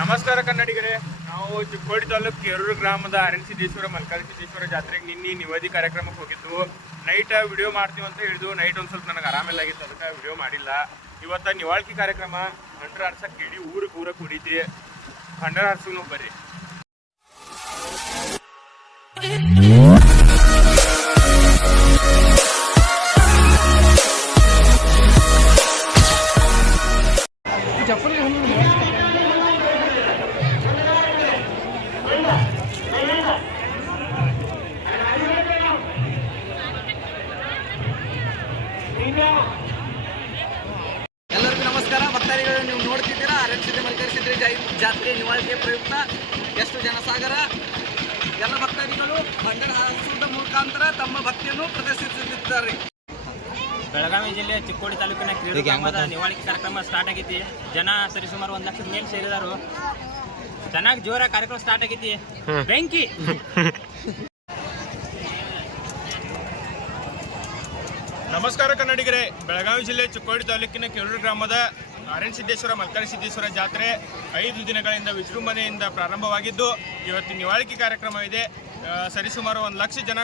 ನಮಸ್ಕಾರ ಕನ್ನಡಿಗರೇ. ನಾವು ಚಿಕ್ಕೋಡಿ ತಾಲೂಕು ಕೇರೂರು ಗ್ರಾಮದ ಅರಣ್ಯಸಿದ್ದೇಶ್ವರ ಮಲ್ಕಾರಸಿದ್ದೇಶ್ವರ ಜಾತ್ರೆಗೆ ನಿನ್ನೆ ನಿವದಿ ಕಾರ್ಯಕ್ರಮಕ್ಕೆ ಹೋಗಿದ್ದು. ನೈಟ್ ವಿಡಿಯೋ ಮಾಡ್ತೀವಿ ಅಂತ ಹೇಳಿದ್ವು. ನೈಟ್ ಒಂದು ಸ್ವಲ್ಪ ನನಗೆ ಆರಾಮಿಲ್ಲಾಗಿತ್ತು, ಅದಕ್ಕೆ ವಿಡಿಯೋ ಮಾಡಿಲ್ಲ. ಇವತ್ತು ನಿವಾಳ್ಕಿ ಕಾರ್ಯಕ್ರಮ ಭಂಡಾರ ಹಾರ್ಸಕ್ಕೆ ಇಡೀ ಊರಿಗೆ ಕುಡಿತಿ. ಭಂಡಾರ ಹಾರ್ಸು ಬರ್ರಿ. ಎಲ್ಲರಿಗೂ ನಮಸ್ಕಾರ. ಭಕ್ತಾದಿಗಳು, ನೀವು ನೋಡ್ತಿದ್ದೀರಾ ಅರಣ್ಯಸಿದ್ದೆ ಮಲ್ಕಾರಸಿದ್ದೆ ಜಾತ್ರೆ ನಿವಾಳಿಕೆ ಪ್ರಯುಕ್ತ ಎಷ್ಟು ಜನಸಾಗರ. ಎಲ್ಲ ಭಕ್ತಾದಿಗಳು ಭಂಡಾರ ಹಾರಿಸುವುದರ ಮುಖಾಂತರ ತಮ್ಮ ಭಕ್ತಿಯನ್ನು ಪ್ರದರ್ಶಿಸುತ್ತಿದ್ದಾರೆ. ಬೆಳಗಾವಿ ಜಿಲ್ಲೆ ಚಿಕ್ಕೋಡಿ ತಾಲೂಕಿನ ಕೇರೂರು ಗ್ರಾಮದ ನಿವಾಳಿಕೆ ಕಾರ್ಯಕ್ರಮ ಸ್ಟಾರ್ಟ್ ಆಗೈತಿ. ಜನ ಸರಿಸುಮಾರು 1 ಲಕ್ಷದ ಮೇಲೆ ಸೇರಿದಾರು. ಚೆನ್ನಾಗಿ ಜೋರ ಕಾರ್ಯಕ್ರಮ ಸ್ಟಾರ್ಟ್ ಆಗೈತಿ. ಬೆಂಕಿ. ನಮಸ್ಕಾರ ಕನ್ನಡಿಗರೇ. ಬೆಳಗಾವಿ ಜಿಲ್ಲೆ ಚಿಕ್ಕೋಡಿ ತಾಲೂಕಿನ ಕೇರೂರು ಗ್ರಾಮದ ಅರಣ್ಯಸಿದ್ದೇಶ್ವರ ಮಲ್ಕಾರಸಿದ್ದೇಶ್ವರ ಜಾತ್ರೆ 5 ದಿನಗಳಿಂದ ವಿಜೃಂಭಣೆಯಿಂದ ಪ್ರಾರಂಭವಾಗಿದ್ದು ಇವತ್ತು ನಿವಾಳಿಕೆ ಕಾರ್ಯಕ್ರಮ ಇದೆ. ಸರಿಸುಮಾರು 1 ಲಕ್ಷ ಜನ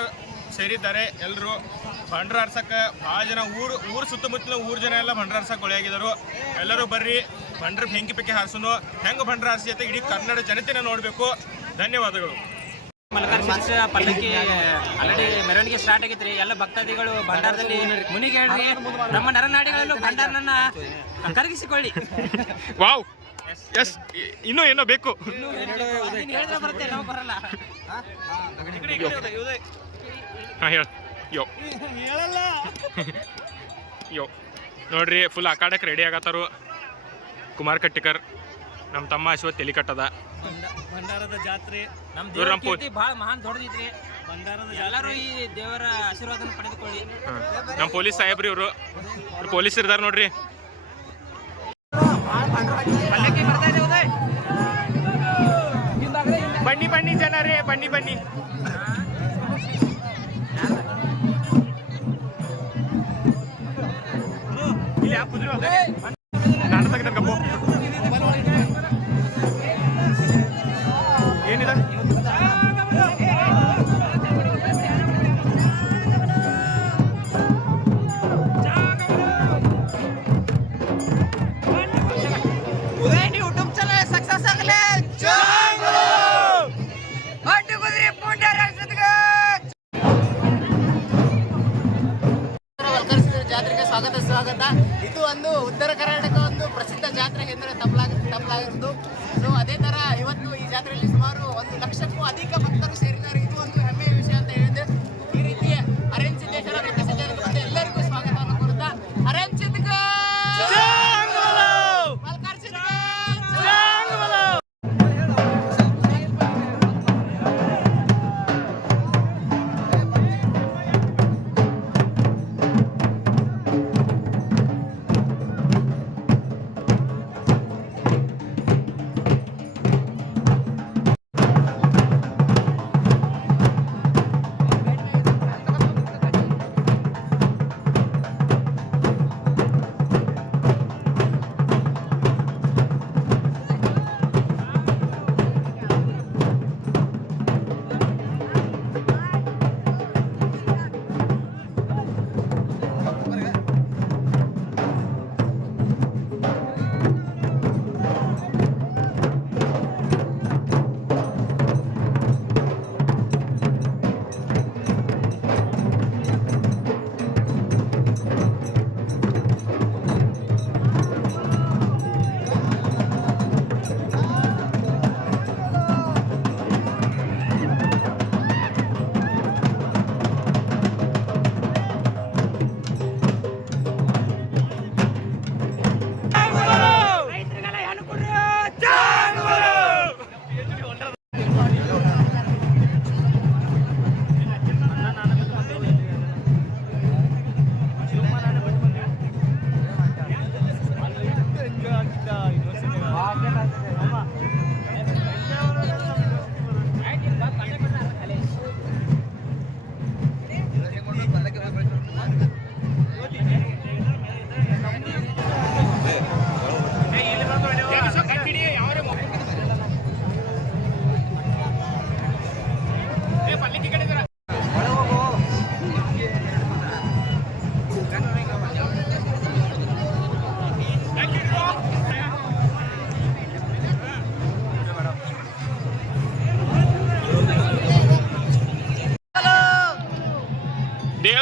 ಸೇರಿದ್ದಾರೆ. ಎಲ್ಲರೂ ಭಂಡಾರ ಹಾರ್ಸಕ್ಕೆ ಭಾಳ ಜನ ಊರು ಸುತ್ತಮುತ್ತಲ ಊರು ಜನ ಎಲ್ಲ ಭಂಡಾರ ಹಾರ್ಸಕ್ಕೆ ಒಳ್ಳೆಯಾಗಿದ್ದರು. ಎಲ್ಲರೂ ಬರ್ರಿ ಭಂಡಾರ ಬೆಂಕಿ ಹಾರಿಸೋನು. ಹೆಂಗೆ ಭಂಡಾರ ಹಾರಿಸಿ ಅಂತ ಇಡೀ ಕನ್ನಡ ಜನತೆನ ನೋಡಬೇಕು. ಧನ್ಯವಾದಗಳು. ಮಲ್ಕಾರಸಿದ್ದೇಶ್ವರ ಪಲ್ಲಕ್ಕಿ ಆಲ್ರೆಡಿ ಮೆರವಣಿಗೆ ಸ್ಟಾರ್ಟ್ ಆಗೈತ್ರಿ. ಎಲ್ಲ ಭಕ್ತಾದಿಗಳು ಭಂಡಾರದಲ್ಲಿ ಮುನಿಗೆ ಹೇಳ್ರಿ. ನಮ್ಮ ನರನಾಡಿಗಳಲ್ಲೂ ಭಂಡಾರನನ್ನ ಕರಗಿಸಿಕೊಳ್ಳಿ. Wow, S. ಇನ್ನೂ ಏನೋ ಬೇಕು. ಹೇಳಿದ್ರೆ ಬರುತ್ತೆ, ನಾವು ಬರಲ್ಲ. ಹಾಂ ಹೇಳ. ಯೋ ನೋಡ್ರಿ, ಫುಲ್ ಅಖಾಡಕ್ಕೆ ರೆಡಿ ಆಗತ್ತಾರು. ಕುಮಾರ್ ಕಟ್ಟಿಕರ್, ನಮ್ಮ ತಮ್ಮ ಅಶ್ವಥ್ ತಲಿ ಕಟ್ಟದ. ಭಂಡಾರದ ಜಾತ್ರೆ ನಮ್ಮ ದೇವರ ಕೀರ್ತಿ ಭಾಳ ಮಹಾನ್ ದೊಡ್ಡದೈತ್ರಿ. ಎಲ್ಲರೂ ಈ ದೇವರ ಆಶೀರ್ವಾದ ಪಡೆದುಕೊಳ್ಳಿ. ನಮ್ಮ ಪೊಲೀಸ್ ಸಾಹೇಬ್ರಿ ಇವರು ಪೊಲೀಸ್ ಇರ್ದಾರ ನೋಡ್ರಿ. ಬನ್ನಿ ಬನ್ನಿ ಜನರೇ, ಬನ್ನಿ ಬನ್ನಿ. ಇಲ್ಲಿ ಯಾವ ಕುದುರೆ ನಾನು ತೆಗೆದ ಕಪ್ಪು ಏನಿದೆ? ಜಾತ್ರೆಗೆ ಸ್ವಾಗತ. ಇದು ಒಂದು ಉತ್ತರ ಕರ್ನಾಟಕ ಒಂದು ಪ್ರಸಿದ್ಧ ಜಾತ್ರೆ ಎಂದರೆ ತಪ್ಪಲಾಗಿರುವುದು. ಸೊ ಅದೇ ತರ ಇವತ್ತು ಈ ಜಾತ್ರೆಯಲ್ಲಿ ಸುಮಾರು 1 ಲಕ್ಷಕ್ಕೂ ಅಧಿಕ ಭಕ್ತರು ಸೇರಿದ್ದಾರೆ. ಇದು ಒಂದು ಹೆಮ್ಮೆಯ ವಿಷಯ ಅಂತ ಹೇಳಿದೆ. ಈ ರೀತಿ ಅರಣ್ಯಸಿದ್ದೇಶ್ವರ ಜಾತ್ರೆಗೆ ಬಂದ ಎಲ್ಲರಿಗೂ ಸ್ವಾಗತವನ್ನು ಕೋರುತ್ತಾ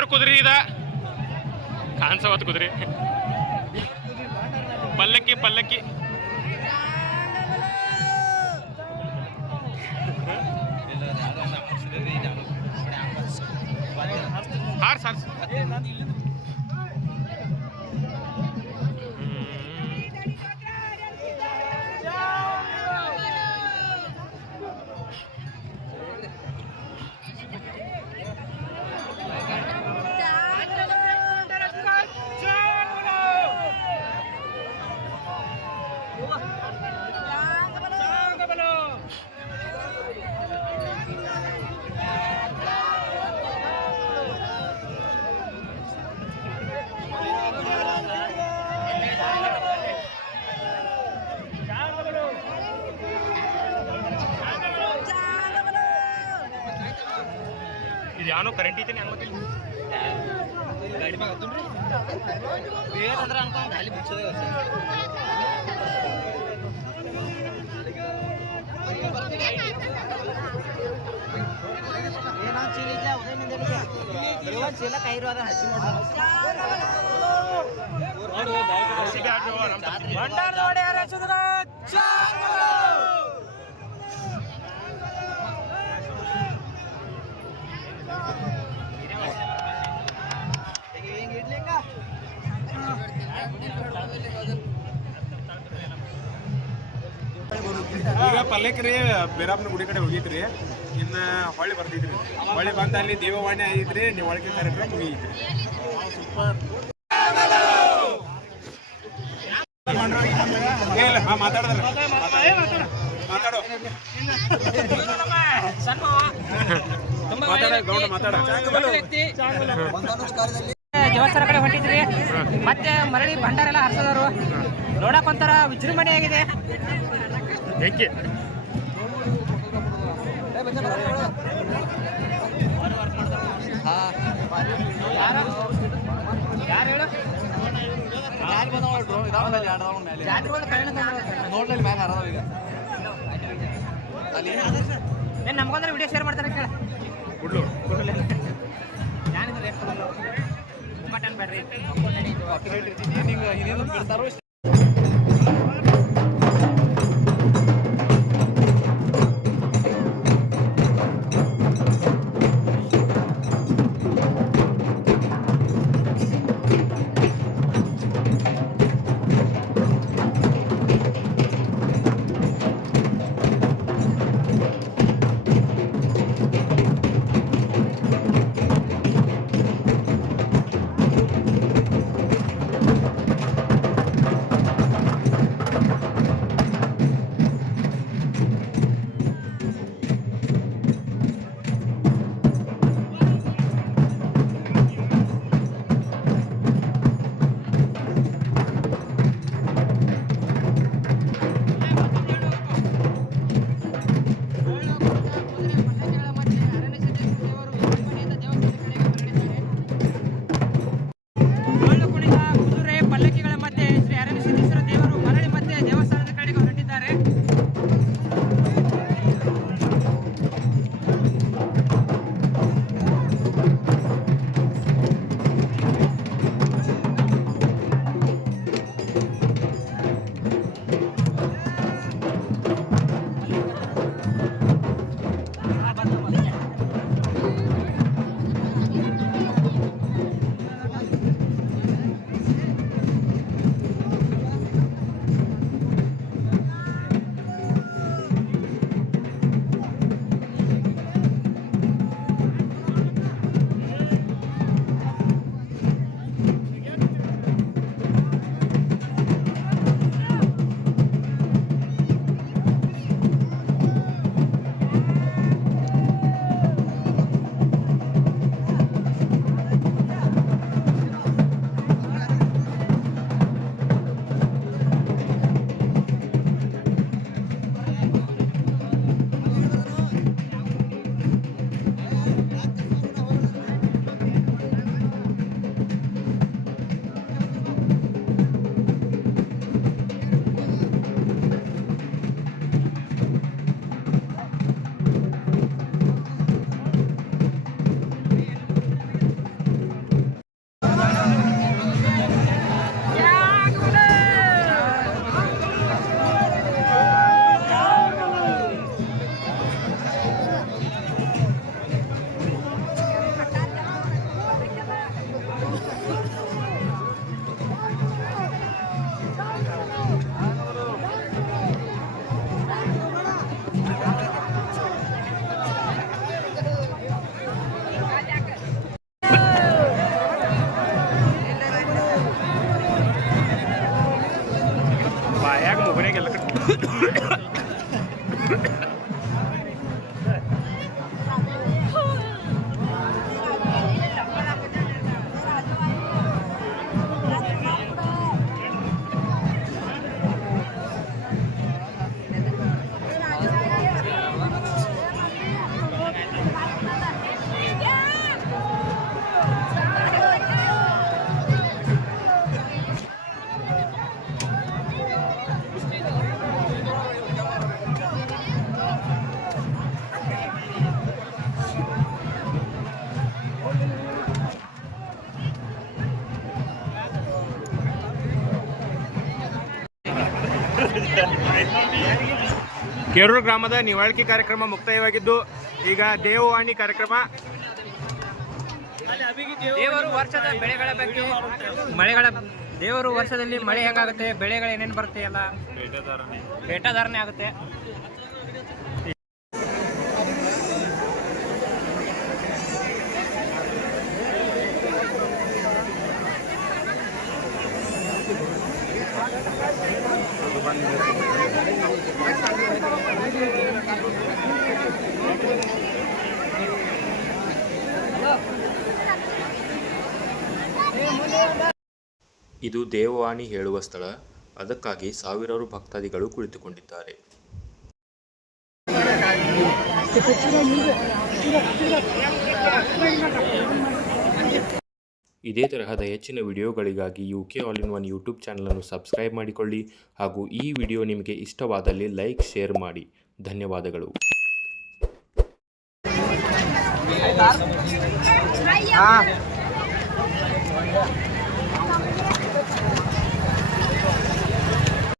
ಯಾವ್ದ್ರ ಕುದುರೆ ಇದ ಕಾಣಿಸವತ್ತು ಕುದುರೆ ಪಲ್ಲಕ್ಕಿ ಪಲ್ಲಕ್ಕಿ ಹಾರ್ಸ್ ಹಾರ್ಸ್ ಇದು ಯಾವನೋ ಕರೆಂಟ್ ಐತೆ ನಂಗೆ ಗೊತ್ತಿಲ್ಲ ಗಾಡಿ ಮ್ಯಾಗ ಹತ್ತುನ್ರಿ ಏನಂದ್ರೆ ಅನ್ಕೊಂಡು ಗಾಲಿ ಬಿಚ್ಚದ ಚೀಲ ಕೈ ಇರೋದ ಹಸಿ ಈಗ ಪಲ್ಲಕ್ರಿ ಬೇರಪ್ಪನ ಗುಡಿ ಕಡೆ ಹೋಗಿದ್ರಿ ಇನ್ನು ಹೊಳ್ಳಿ ಬರ್ತಿದ್ರಿ ಹೊಳ್ಳಿ ಬಂದ ಅಲ್ಲಿ ದೇವವಾಣಿ ಆಗಿದ್ರಿ ನೀವು ಒಳಗೆ ಕಾರ್ಯಕ್ರಮ ಮುಗಿದ್ರಿ ಮಾತಾಡಿದ್ರ ಮಾತಾಡೋ ಗೌಡ ಮಾತಾಡ ದೇವಸ್ಥಾನ ಕಡೆ ಹೊಂಟಿದ್ರಿ ಮತ್ತೆ ಮರಳಿ ಭಂಡಾರೆಲ್ಲ ಹರ್ಸೋರು ನೋಡಕ್ ಒಂಥರ ವಿಜೃಂಭಣೆ ಆಗಿದೆ. ಏಕೆ ನಮ್ಗೊಂದ್ರೆ ವಿಡಿಯೋ ಶೇರ್ ಮಾಡ್ತಾರೆ ಕೇಳ ಕುಡ್ಲು ಮಟನ್ ಬೇಡ್ರಿ ಕೇರೂರು ಗ್ರಾಮದ ನಿವಾಳಿಕೆ ಕಾರ್ಯಕ್ರಮ ಮುಕ್ತಾಯವಾಗಿದ್ದು ಈಗ ದೇವವಾಣಿ ಕಾರ್ಯಕ್ರಮ. ದೇವರು ವರ್ಷದ ಬೆಳೆಗಳ ಬಗ್ಗೆ ದೇವರು ವರ್ಷದಲ್ಲಿ ಮಳೆ ಹೇಗಾಗುತ್ತೆ, ಬೆಳೆಗಳು ಏನೇನು ಬರುತ್ತೆ ಎಲ್ಲ ಬೇಟೆದಾರಣೆ ಆಗುತ್ತೆ. ಇದು ದೇವವಾಣಿ ಹೇಳುವ ಸ್ಥಳ. ಅದಕ್ಕಾಗಿ ಸಾವಿರಾರು ಭಕ್ತಾದಿಗಳು ಕುಳಿತುಕೊಂಡಿದ್ದಾರೆ. ಇದೇ ತರಹದ ಹೆಚ್ಚಿನ ವಿಡಿಯೋಗಳಿಗಾಗಿ UK All in One YouTube ಚಾನಲನ್ನು ಸಬ್ಸ್ಕ್ರೈಬ್ ಮಾಡಿಕೊಳ್ಳಿ ಹಾಗೂ ಈ ವಿಡಿಯೋ ನಿಮಗೆ ಇಷ್ಟವಾದಲ್ಲಿ ಲೈಕ್ ಶೇರ್ ಮಾಡಿ. ಧನ್ಯವಾದಗಳು. ಆಯ್ತಾ